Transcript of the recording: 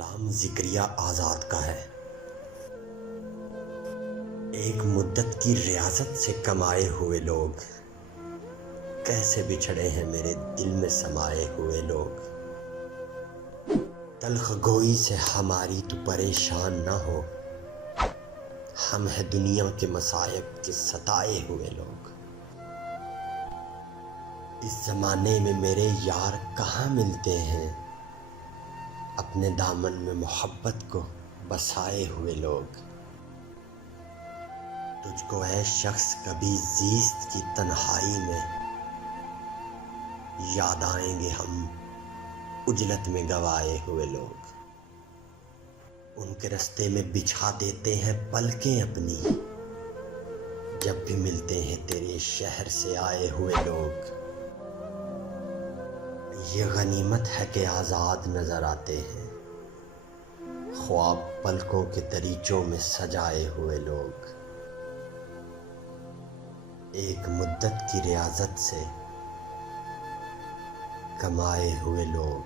कलाम ज़िक्रिया आज़ाद का है। एक मुद्दत की रियासत से कमाए हुए लोग कैसे बिछड़े हैं मेरे दिल में समाये हुए लोग। तल्ख गोई से हमारी तो परेशान ना हो, हम हैं दुनिया के मसाइब के सताए हुए लोग। इस ज़माने में मेरे यार कहाँ मिलते हैं, अपने दामन में मोहब्बत को बसाए हुए लोग। तुझको है शख्स कभी ज़ीस्त की तन्हाई में याद आएंगे हम उजलत में गवाए हुए लोग। उनके रास्ते में बिछा देते हैं पलकें अपनी, जब भी मिलते हैं तेरे शहर से आए हुए लोग। ये गनीमत है कि आज़ाद नज़र आते हैं, ख्वाब पलकों के दरीचों में सजाए हुए लोग। एक मुद्दत की रियासत से कमाए हुए लोग।